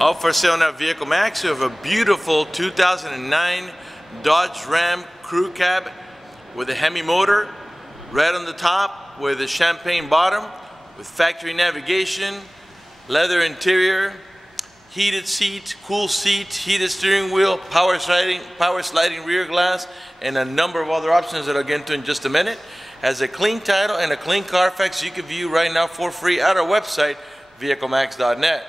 All for sale now at Vehiclemax. We have a beautiful 2009 Dodge Ram crew cab with a Hemi motor, red on the top with a champagne bottom, with factory navigation, leather interior, heated seat, cool seat, heated steering wheel, power sliding rear glass, and a number of other options that I'll get into in just a minute. Has a clean title and a clean Carfax you can view right now for free at our website, vehiclemax.net.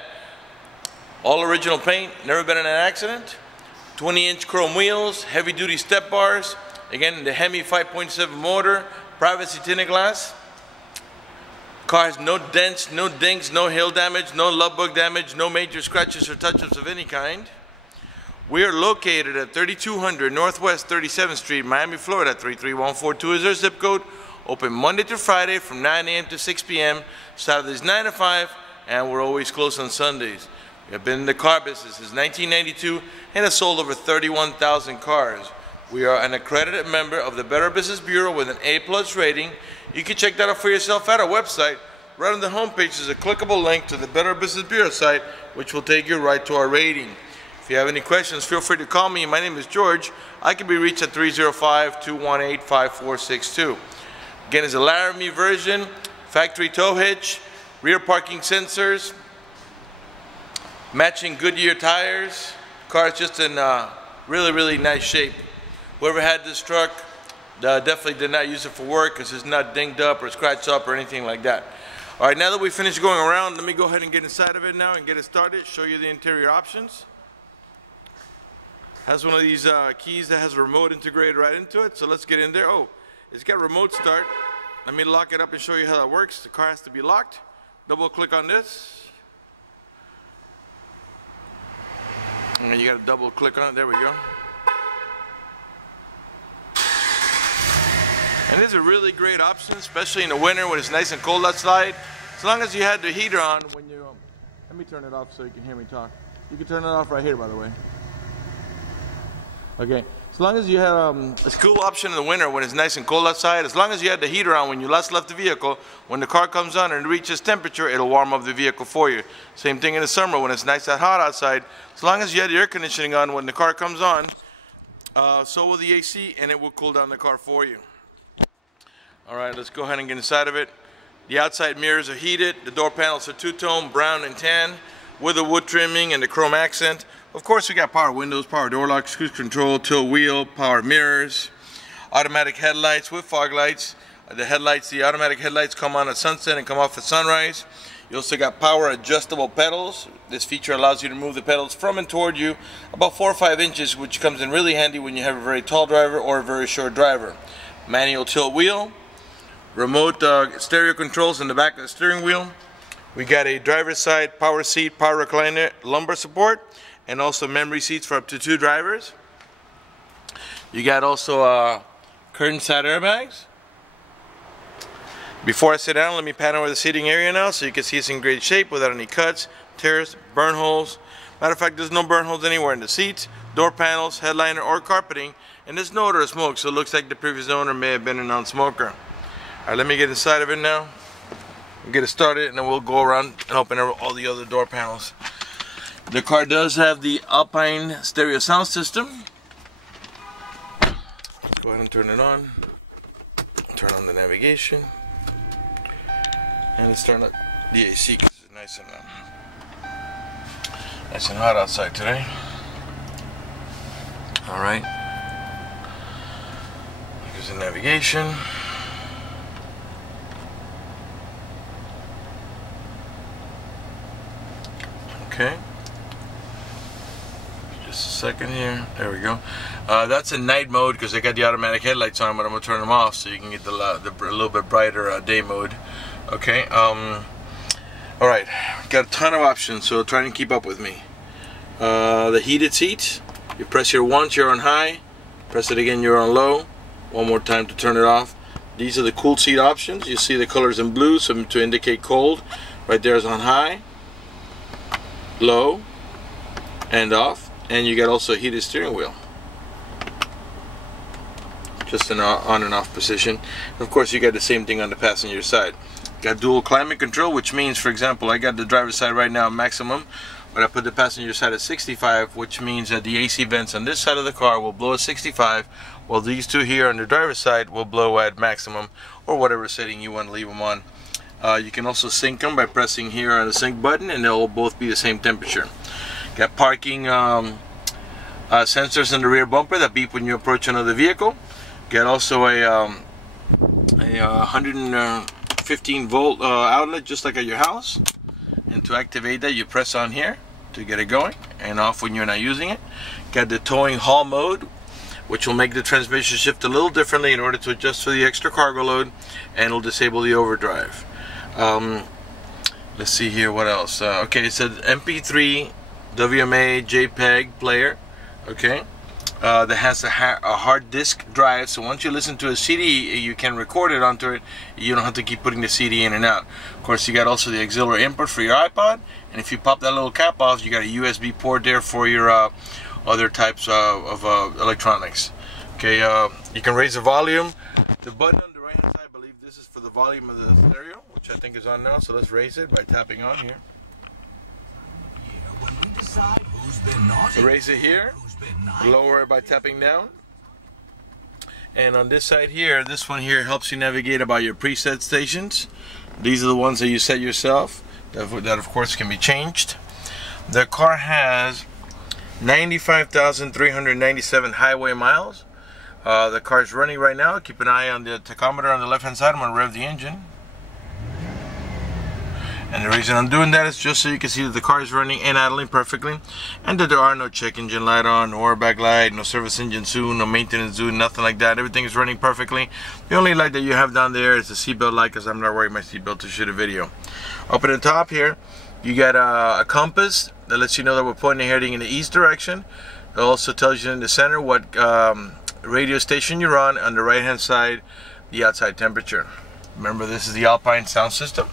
All original paint, never been in an accident. 20-inch chrome wheels, heavy-duty step bars. Again, the Hemi 5.7 motor, privacy tinted glass. Car has no dents, no dings, no hail damage, no lug bug damage, no major scratches or touch-ups of any kind. We are located at 3200 Northwest 37th Street, Miami, Florida. 33142 is our zip code. Open Monday to Friday from 9 a.m. to 6 p.m. Saturdays 9 to 5, and we're always closed on Sundays. We have been in the car business since 1992 and have sold over 31,000 cars. We are an accredited member of the Better Business Bureau with an A+ rating. You can check that out for yourself at our website. Right on the homepage is a clickable link to the Better Business Bureau site, which will take you right to our rating. If you have any questions, feel free to call me. My name is George. I can be reached at 305-218-5462. Again, it's a Laramie version, factory tow hitch, rear parking sensors, matching Goodyear tires. Car is just in really nice shape. Whoever had this truck definitely did not use it for work because it's not dinged up or scratched up or anything like that. All right, now that we finished going around, let me go ahead and get inside of it now and get it started, show you the interior options. Has one of these keys that has a remote integrated right into it, so let's get in there. Oh, it's got remote start. Let me lock it up and show you how that works. The car has to be locked. Double click on this. And you got to double click on it. There we go. And this is a really great option, especially in the winter when it's nice and cold outside. As long as you had the heater on when you... let me turn it off so you can hear me talk. You can turn it off right here, by the way. Okay. As long as you have it's a cool option in the winter when it's nice and cold outside. As long as you had the heater on when you last left the vehicle, when the car comes on and reaches temperature, it'll warm up the vehicle for you. Same thing in the summer when it's nice and hot outside. As long as you had the air conditioning on when the car comes on, so will the AC, and it will cool down the car for you. All right, let's go ahead and get inside of it. The outside mirrors are heated. The door panels are two-tone, brown and tan, with the wood trimming and the chrome accent. Of course, we got power windows, power door locks, cruise control, tilt wheel, power mirrors, automatic headlights with fog lights. The automatic headlights come on at sunset and come off at sunrise. You also got power adjustable pedals. This feature allows you to move the pedals from and toward you about 4 or 5 inches, which comes in really handy when you have a very tall driver or a very short driver. Manual tilt wheel, remote stereo controls in the back of the steering wheel. We got a driver's side power seat, power recliner, lumbar support, and also memory seats for up to 2 drivers. You got also curtain side airbags. Before I sit down, let me pan over the seating area now so you can see it's in great shape without any cuts, tears, burn holes. Matter of fact, there's no burn holes anywhere in the seats, door panels, headliner, or carpeting, and there's no odor of smoke, so it looks like the previous owner may have been a non-smoker. All right, let me get inside of it now, get it started, and then we'll go around and open all the other door panels. The car does have the Alpine stereo sound system. Let's go ahead and turn it on. Turn on the navigation. And let's turn up the AC because it's nice and hot outside today. Alright. Here's the navigation. Okay. Just a second here. There we go. That's in night mode because I got the automatic headlights on, but I'm going to turn them off so you can get the little bit brighter day mode. Okay. Alright. Got a ton of options, so try and keep up with me. The heated seats. You press here once, you're on high. Press it again, you're on low. One more time to turn it off. These are the cool seat options. You see the colors in blue, so to indicate cold. Right there is on high, low, and off. And you got also a heated steering wheel, just an on and off position. Of course, you got the same thing on the passenger side. Got dual climate control, which means, for example, I got the driver's side right now maximum. but I put the passenger side at 65, which means that the AC vents on this side of the car will blow at 65, while these two here on the driver's side will blow at maximum, or whatever setting you want to leave them on. You can also sync them by pressing here on the sync button, and they'll both be the same temperature. Got parking sensors in the rear bumper that beep when you approach another vehicle. Got also a 115 volt outlet, just like at your house. And to activate that, you press on here to get it going, and off when you're not using it. Got the towing haul mode, which will make the transmission shift a little differently in order to adjust for the extra cargo load, and it'll disable the overdrive. Let's see here, what else? Okay, it's an MP3 WMA JPEG player, okay, that has a hard disk drive, so once you listen to a CD, you can record it onto it. You don't have to keep putting the CD in and out. Of course, you got also the auxiliary input for your iPod, and if you pop that little cap off, you got a USB port there for your other types of electronics. Okay, you can raise the volume. The button on the right hand side, I believe this is for the volume of the stereo, which I think is on now, so let's raise it by tapping on here. Raise it here, lower it by tapping down, and on this side here, this one here helps you navigate about your preset stations. These are the ones that you set yourself, that of course can be changed. The car has 95,397 highway miles. The car's running right now. Keep an eye on the tachometer on the left hand side. I'm going to rev the engine. And the reason I'm doing that is just so you can see that the car is running and idling perfectly, and that there are no check engine light on, no airbag light, no service engine soon, no maintenance soon, nothing like that. Everything is running perfectly. The only light that you have down there is the seatbelt light, because I'm not wearing my seatbelt to shoot a video. Up at the top here, you got a compass that lets you know that we're pointing heading in the east direction. It also tells you in the center what radio station you're on the right hand side, the outside temperature. Remember, this is the Alpine sound system.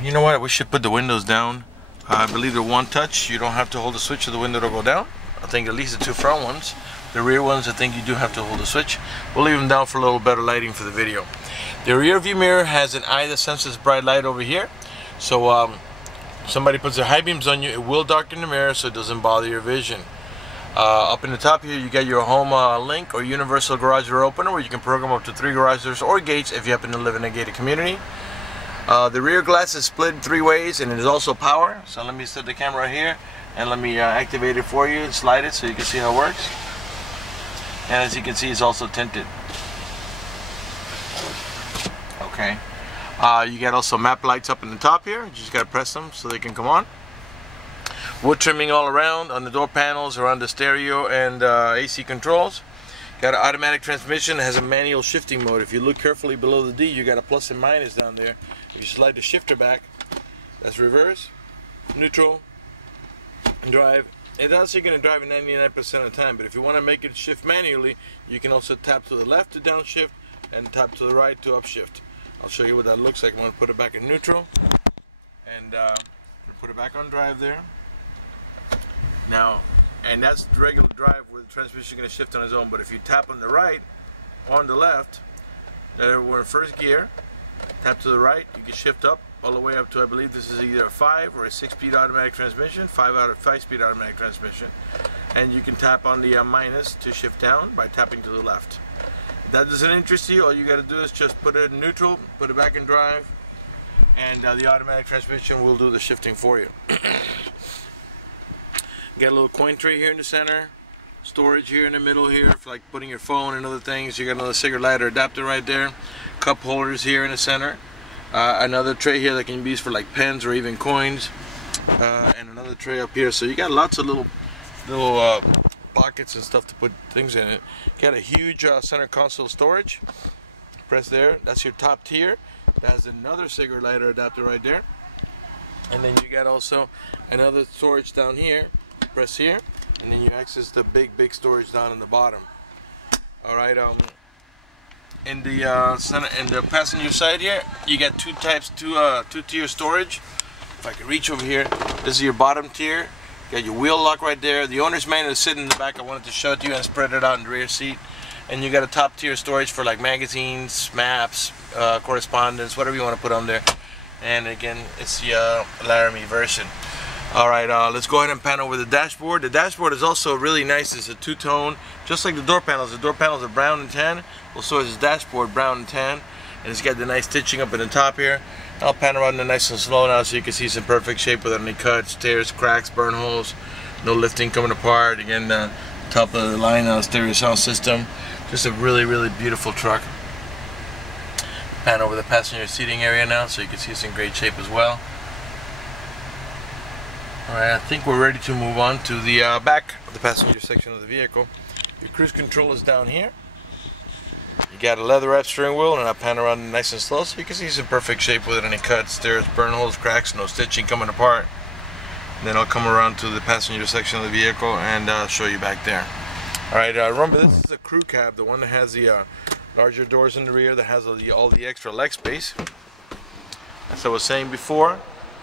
You know what, we should put the windows down. I believe they're one touch. You don't have to hold the switch of the window to go down. I think at least the two front ones. The rear ones, I think you do have to hold the switch. We'll leave them down for a little better lighting for the video. The rear view mirror has an eye that senses bright light over here, so somebody puts their high beams on you, it will darken the mirror so it doesn't bother your vision. Up in the top here, you got your home link or universal garage door opener, where you can program up to 3 garage doors or gates if you happen to live in a gated community. The rear glass is split in 3 ways, and it is also power. So let me set the camera here and let me activate it for you and slide it so you can see how it works. And as you can see, it's also tinted. Okay. You got also map lights up in the top here. You just got to press them so they can come on. Wood trimming all around on the door panels, around the stereo and AC controls. Got an automatic transmission that has a manual shifting mode. If you look carefully below the D, you got a plus and minus down there. If you slide the shifter back, that's reverse, neutral, drive. It's actually going to drive it 99% of the time, but if you want to make it shift manually, you can also tap to the left to downshift and tap to the right to upshift. I'll show you what that looks like. I'm going to put it back in neutral and put it back on drive there. Now, and that's the regular drive where the transmission is going to shift on its own, but if you tap on the right or on the left, we're in first gear, tap to the right, you can shift up all the way up to, I believe this is either a 5 or a 6-speed automatic transmission, 5-speed automatic transmission, and you can tap on the minus to shift down by tapping to the left. If that doesn't interest you, all you got to do is just put it in neutral, put it back in drive, and the automatic transmission will do the shifting for you. Got a little coin tray here in the center, storage here in the middle here for like putting your phone and other things. You got another cigarette lighter adapter right there, cup holders here in the center, another tray here that can be used for like pens or even coins, and another tray up here. So you got lots of little pockets and stuff to put things in it. Got a huge center console storage. Press there, that's your top tier. That has another cigarette lighter adapter right there, and then you got also another storage down here. Press here, and then you access the big storage down in the bottom. All right. In the center, in the passenger side here, you got two tier storage. If I can reach over here, this is your bottom tier. You got your wheel lock right there. The owner's manual is sitting in the back. I wanted to show it to you and spread it out in the rear seat. And you got a top tier storage for like magazines, maps, correspondence, whatever you want to put on there. And again, it's the Laramie version. Alright, let's go ahead and pan over the dashboard. The dashboard is also really nice. It's a two-tone, just like the door panels. The door panels are brown and tan. Well, so is this dashboard, brown and tan. And it's got the nice stitching up in the top here. I'll pan around it nice and slow now so you can see it's in perfect shape without any cuts, tears, cracks, burn holes. No lifting coming apart. Again, the top of the line stereo sound system. Just a really, really beautiful truck. Pan over the passenger seating area now so you can see it's in great shape as well. Alright, I think we're ready to move on to the back of the passenger section of the vehicle. Your cruise control is down here. You got a leather wrap steering wheel, and I'll pan around nice and slow so you can see it's in perfect shape without any cuts, tears, burn holes, cracks, no stitching coming apart. And then I'll come around to the passenger section of the vehicle and show you back there. Alright, remember this is a crew cab, the one that has the larger doors in the rear, that has all the extra leg space. As I was saying before,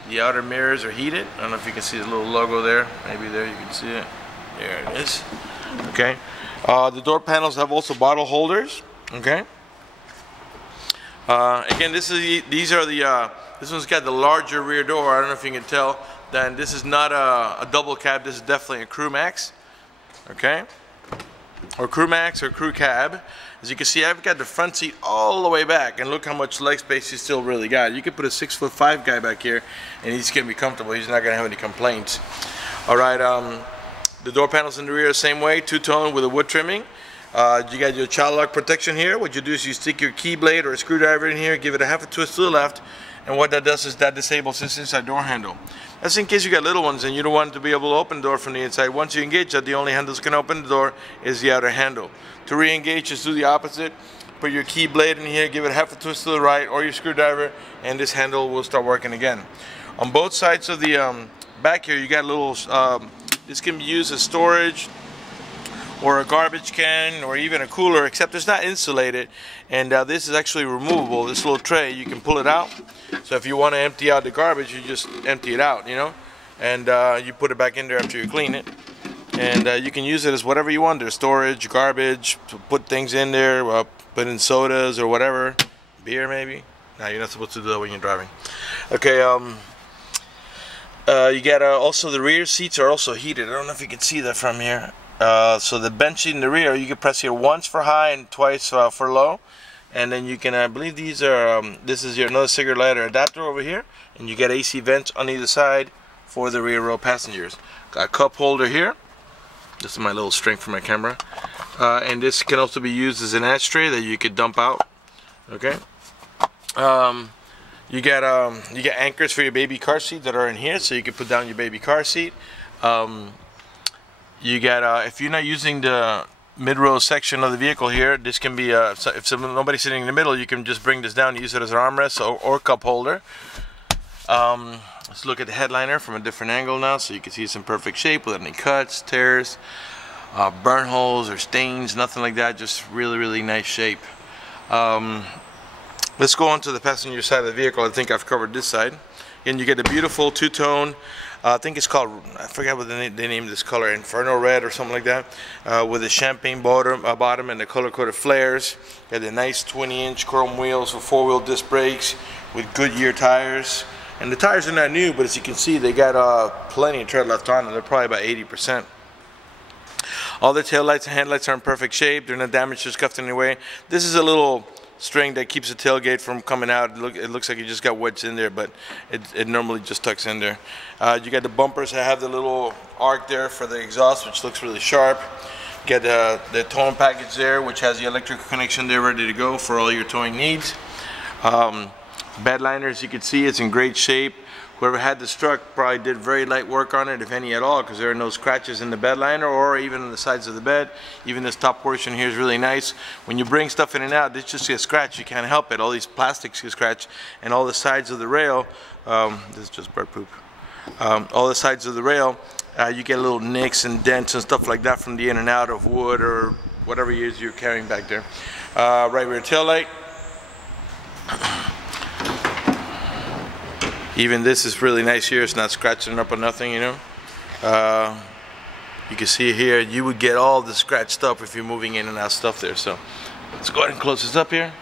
the outer mirrors are heated. I don't know if you can see the little logo there. Maybe there you can see it. There it is. Okay. The door panels have also bottle holders. Okay. Again, this one's got the larger rear door. I don't know if you can tell. Then this is not a double cab. This is definitely a crew max. Okay. Or crew max or crew cab. As you can see, I've got the front seat all the way back, and look how much leg space you still really got. You could put a 6'5" guy back here, and he's gonna be comfortable. He's not gonna have any complaints. All right, the door panels in the rear, same way, two-tone with a wood trimming. You got your child lock protection here. What you do is you stick your key blade or a screwdriver in here, give it a half a twist to the left, and what that does is that disables this inside door handle. That's in case you got little ones and you don't want to be able to open the door from the inside. Once you engage that, the only handle that's going to open the door is the outer handle. To re-engage, just do the opposite. Put your key blade in here, give it half a twist to the right or your screwdriver, and this handle will start working again. On both sides of the back here, you got little, this can be used as storage or a garbage can or even a cooler, except it's not insulated, and this is actually removable. This little tray, you can pull it out. So if you want to empty out the garbage, you just empty it out, you know, and you put it back in there after you clean it, and you can use it as whatever you want. There's storage, garbage, to put things in there, put in sodas or whatever, beer maybe. No, you're not supposed to do that when you're driving. Okay, you got also the rear seats are also heated. I don't know if you can see that from here. So the bench seat in the rear, you can press here once for high and twice for low, and then you can, I believe these are, this is your another cigarette lighter adapter over here, and you get AC vents on either side for the rear row passengers. Got a cup holder here. This is my little string for my camera, and this can also be used as an ashtray that you could dump out. Okay. You got anchors for your baby car seat that are in here, so you can put down your baby car seat. You got, if you're not using the mid-row section of the vehicle here, this can be, if nobody's sitting in the middle, you can just bring this down and use it as an armrest or cup holder. Let's look at the headliner from a different angle now, so you can see it's in perfect shape without any cuts, tears, burn holes or stains, nothing like that, just really, really nice shape. Let's go on to the passenger side of the vehicle. I think I've covered this side. And you get a beautiful two-tone, I think it's called, I forgot what they named this color, Inferno Red or something like that, with a champagne bottom and the color-coded flares. Got the nice 20-inch chrome wheels with four-wheel disc brakes with Goodyear tires. And the tires are not new, but as you can see, they got plenty of tread left on them. They're probably about 80%. All the tail lights and headlights are in perfect shape. They're not damaged or scuffed in any way. This is a little string that keeps the tailgate from coming out. It looks like it just got wedged in there, but it normally just tucks in there. You got the bumpers that have the little arc there for the exhaust, which looks really sharp. You got the towing package there, which has the electrical connection there ready to go for all your towing needs. Bed liner, as you can see, it's in great shape. Whoever had this truck probably did very light work on it, if any at all, because there are no scratches in the bed liner or even on the sides of the bed. Even this top portion here is really nice. When you bring stuff in and out, this just gets scratched. You can't help it. All these plastics get scratched, and all the sides of the rail, this is just bird poop. All the sides of the rail, you get little nicks and dents and stuff like that from the in and out of wood or whatever it is you're carrying back there. Right rear tail light. Even this is really nice here. It's not scratching up or nothing, you know. You can see here, you would get all the scratched up if you're moving in and out stuff there. So let's go ahead and close this up here.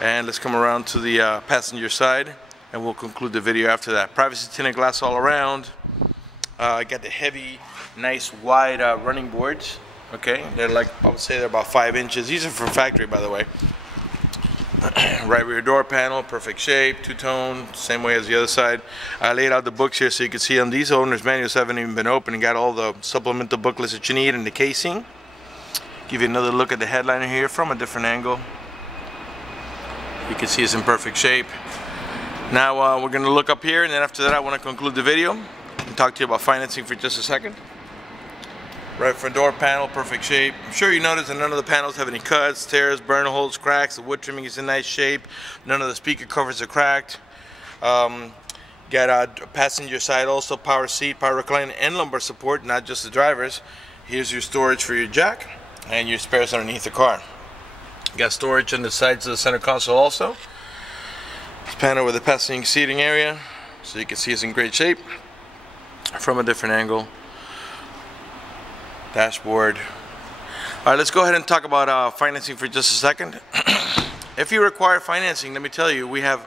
And let's come around to the passenger side, and we'll conclude the video after that. Privacy tinted glass all around. I got the heavy, nice, wide running boards. Okay, they're like, I would say they're about 5 inches. These are from factory, by the way. Right rear door panel, perfect shape, two-tone, same way as the other side. I laid out the books here so you can see them. These owner's manuals haven't even been opened, and got all the supplemental booklets that you need in the casing. Give you another look at the headliner here from a different angle. You can see it's in perfect shape. Now we're going to look up here, and then after that I want to conclude the video and talk to you about financing for just a second. Right front door panel, perfect shape. I'm sure you noticed that none of the panels have any cuts, tears, burn holes, cracks. The wood trimming is in nice shape. None of the speaker covers are cracked. Got a passenger side also, power seat, power recline, and lumbar support, not just the driver's. Here's your storage for your jack and your spares underneath the car. Got storage on the sides of the center console also. This panel with the passenger seating area, so you can see it's in great shape from a different angle. Dashboard. Alright, let's go ahead and talk about financing for just a second. If you require financing, let me tell you, we have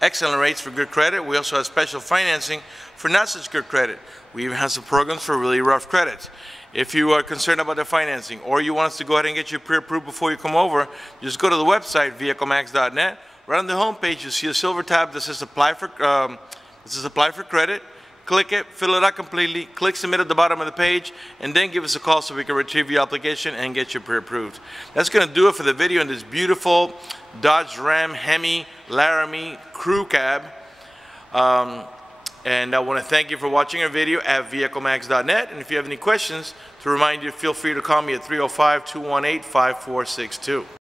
excellent rates for good credit. We also have special financing for not such good credit. We even have some programs for really rough credits. If you are concerned about the financing, or you want us to go ahead and get you pre-approved before you come over, just go to the website vehiclemax.net. Right on the home page, you'll see a silver tab that says apply for credit. Click it, fill it out completely, click submit at the bottom of the page, and then give us a call so we can retrieve your application and get you pre-approved. That's going to do it for the video on this beautiful Dodge Ram Hemi Laramie Crew Cab. And I want to thank you for watching our video at vehiclemax.net. And if you have any questions, to remind you, feel free to call me at 305-218-5462.